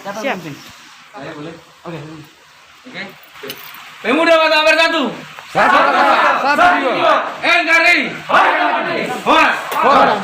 siap. Saya boleh. Oke. Pemuda Mata Bersatu. Satu, dua. NKRI. Horas. Horas.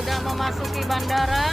Sudah memasuki bandara.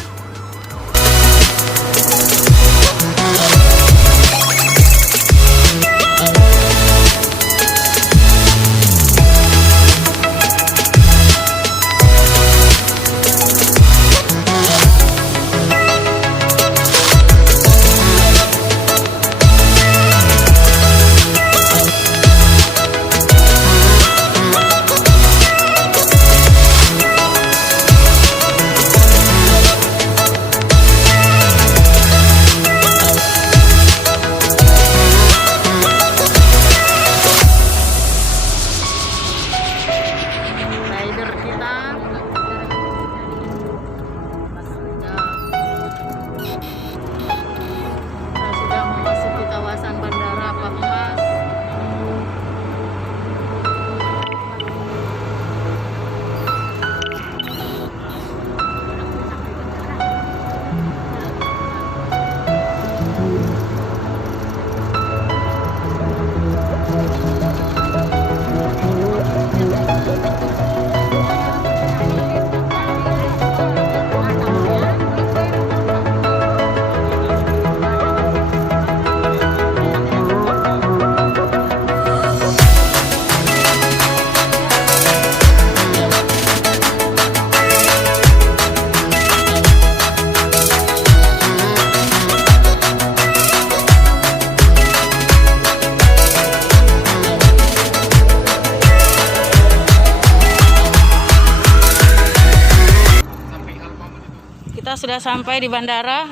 Kita sudah sampai di bandara.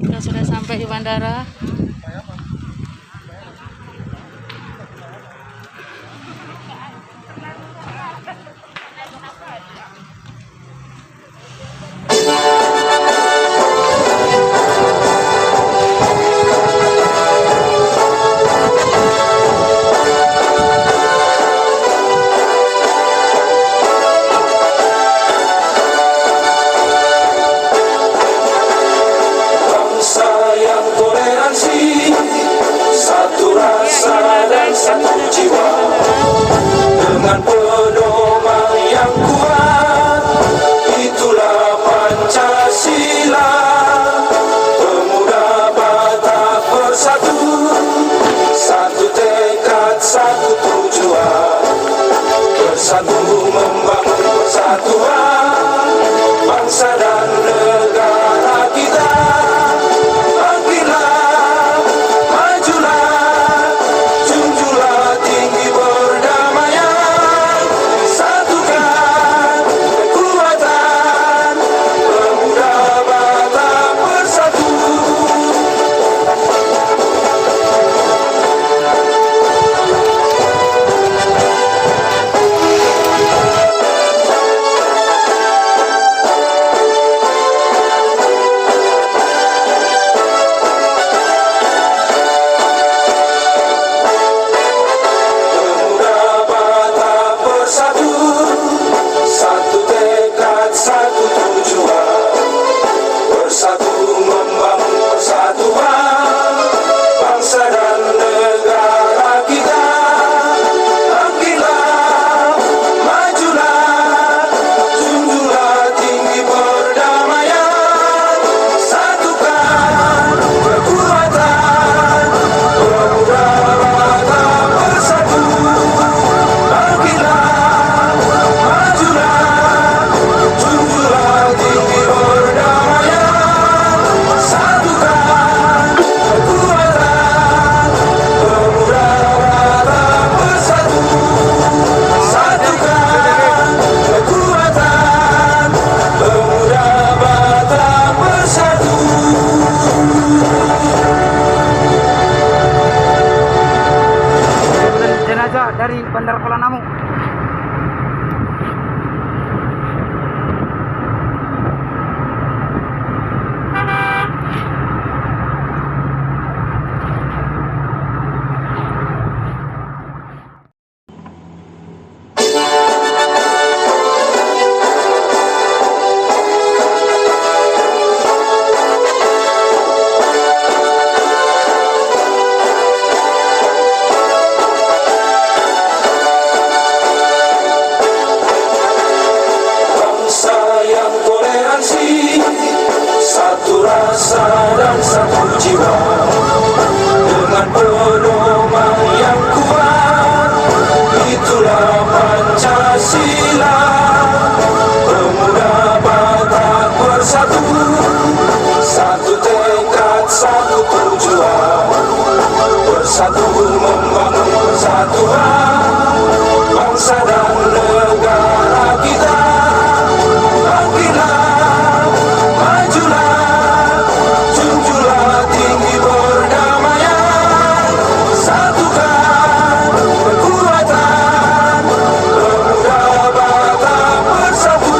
Kita sudah sampai di bandara. Bangsa yang toleransi jenazah dari Bandara Kuala Namu. Bangsa yang toleransi, satu rasa dan satu jiwa, dengan pedoman yang kuat, itulah Pancasila. Pemuda Batak bersatu, satu tekad, satu tujuan, bersatu membangun persatuan bangsa dan negara kita. Bangkitlah, majulah, junjunglah tinggi perdamaian, satukan kekuatan, pemuda Batak bersatu.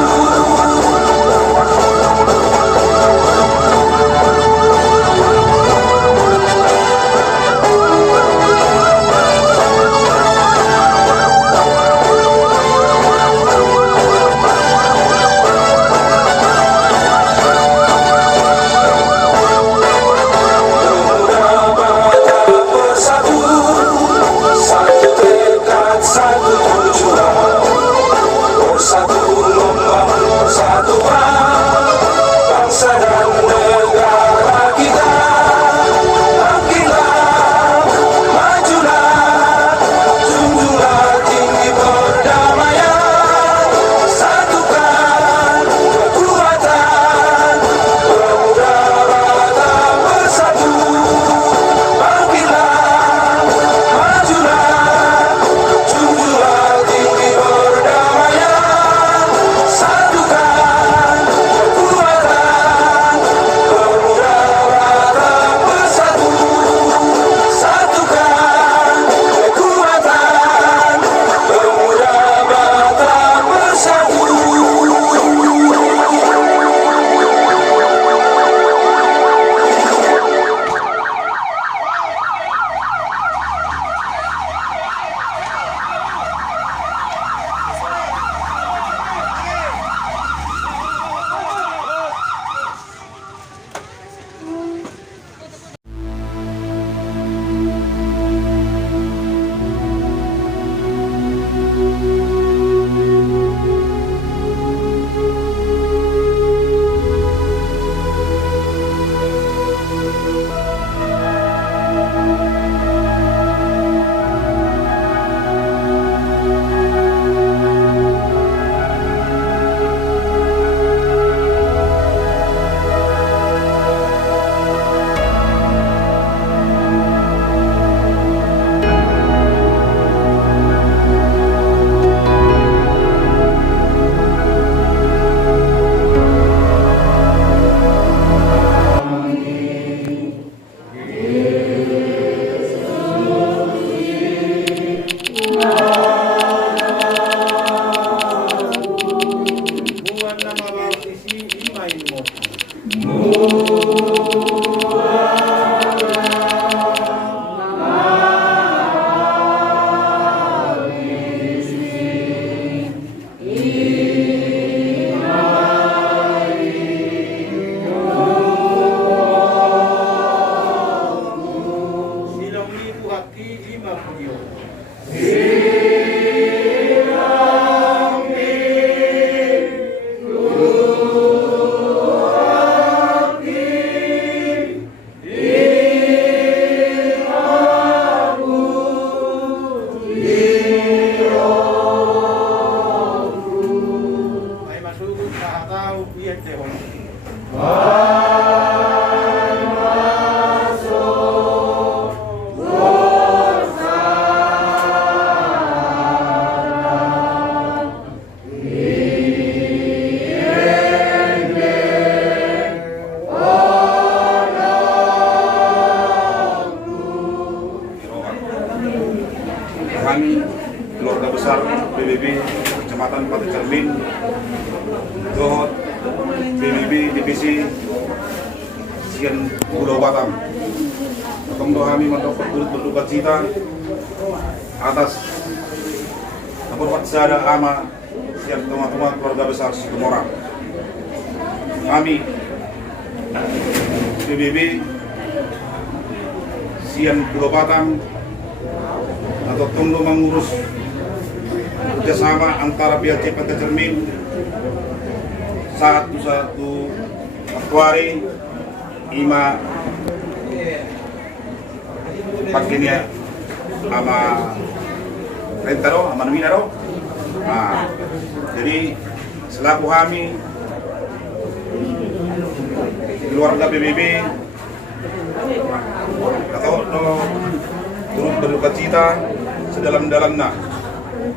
kami, keluarga besar PBB Kecamatan Pantai Cermin, Dohot, PBB Divisi Sian Pulau Batam. Kami mendapat turut berduka cita atas Sada ama siang teman-teman keluarga besar Situmorang. Kami PBB Sian Pulau Batam atau tunggu mengurus kerjasama antara pihak Pantai Cermin satu Aktuari Ima Pakinya sama Rentaro, sama Numinaro. Nah, jadi selaku kami keluarga PBB atau turut berduka cita sedalam-dalamnya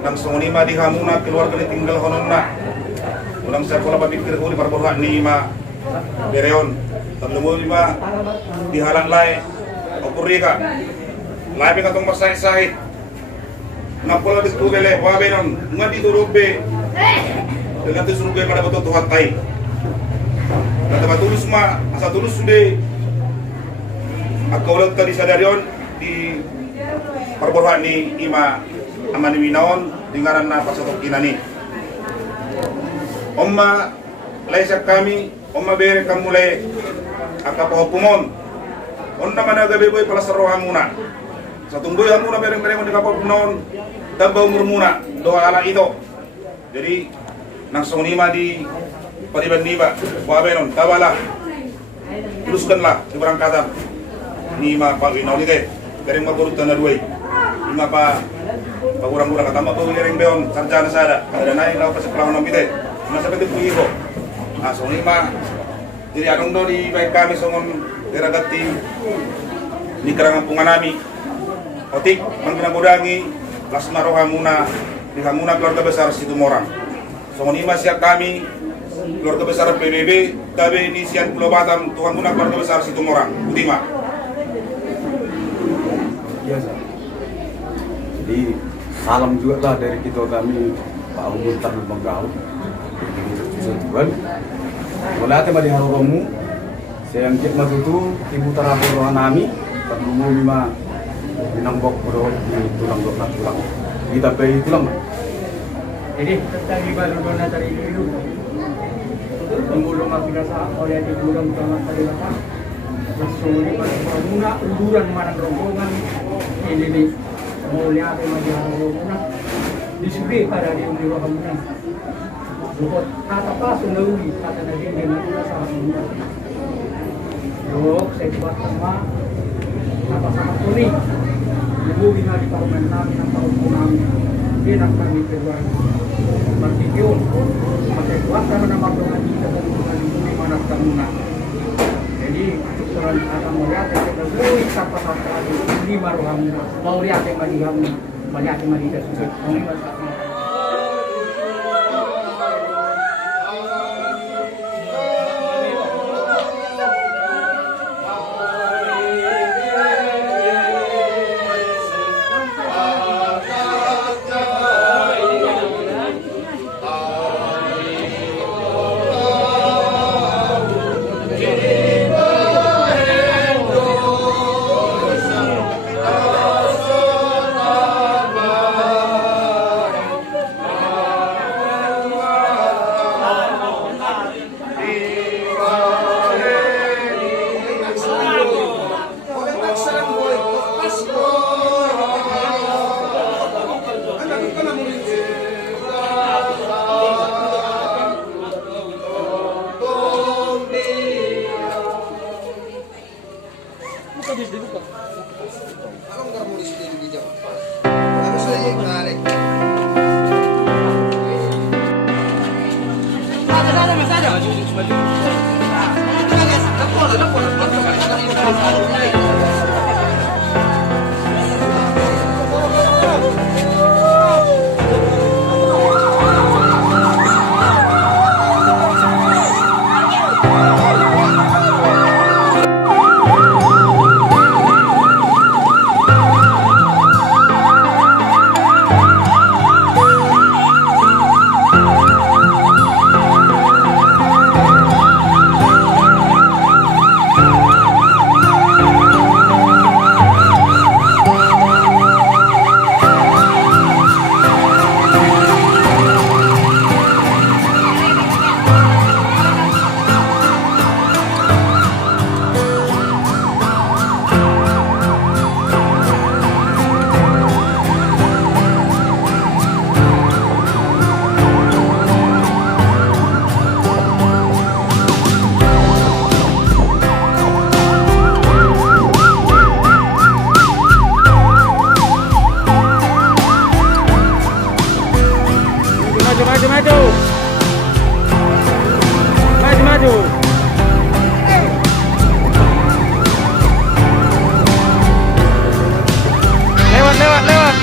langsung nima di hamuna keluarga ditinggal hononna ulang sekolah papikir ko di parborha ni ma bereon tablo lima dihalang lai opurika labi katong masay-say napola ditugele wabenon nga diturube dengan tusurube pada betul Tuhan tai kata batulus ma asa tulus sude akaulat tadi sadarion di perborhan ni ima amani winaon dengaran na pasotok kinani omma laysak kami omma bere kamulay akapahopumon onna managabeboy pala sa rohan muna sa tunggoy muna bereng-bereng di kapahopumon dabaw murmuna doa ala ito jadi nang sonima di padiban-diba wabenon tabala tuluskanlah di berangkatan ni ma paginaw nite dari magburutan na duway ni ma pa pagurang-urang katama po wiring beon sarjana sada kada nain law pa sa plano ng bite masabit po iko so ni ma diri anong do di baik kami songon diragati ni karangan punganami otik manggudangi lasma roha muna di hamuna keluarga besar Situmorang songon ni ma siap kami keluarga besar PBB tabe ini Sian Pulau Batam Tuhan muna keluarga besar Situmorang Butima. Biasa. Jadi salam juga lah dari kita kami Pak Umum Tarul Manggau di Tuhan. Wala te madi haromu saya angkit matutu ibu taraporo nami perlu lima binangbok bro di tulang dok tulang. Kita bayi tulang. Jadi tentang ibadah dona dari dulu. Pemulung aplikasi oleh di bulan pertama kali apa? Masuk muna uduran marang rombongan ini nih mau lihat yang rombongan disubri pada di rombongan. Buat kata pas selawi kata dari dengan sama semua. Dok saya buat sama apa sama kuning. Ibu bina di parlemen kami yang tahu kami bina kami kedua bertikiun pakai kuat karena nama rombongan kita dengan di mana kamu nak. Jadi orang akan melihat yang terlalu siapa di maruham mau lihat yang bagi kamu banyak yang bagi tersebut. Maju, maju. Maju, maju. Lewat, lewat, lewat.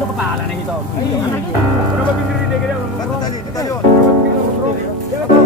Kepala nih itu. Ayo. Berapa berdiri dia? Batu tadi, kita yuk.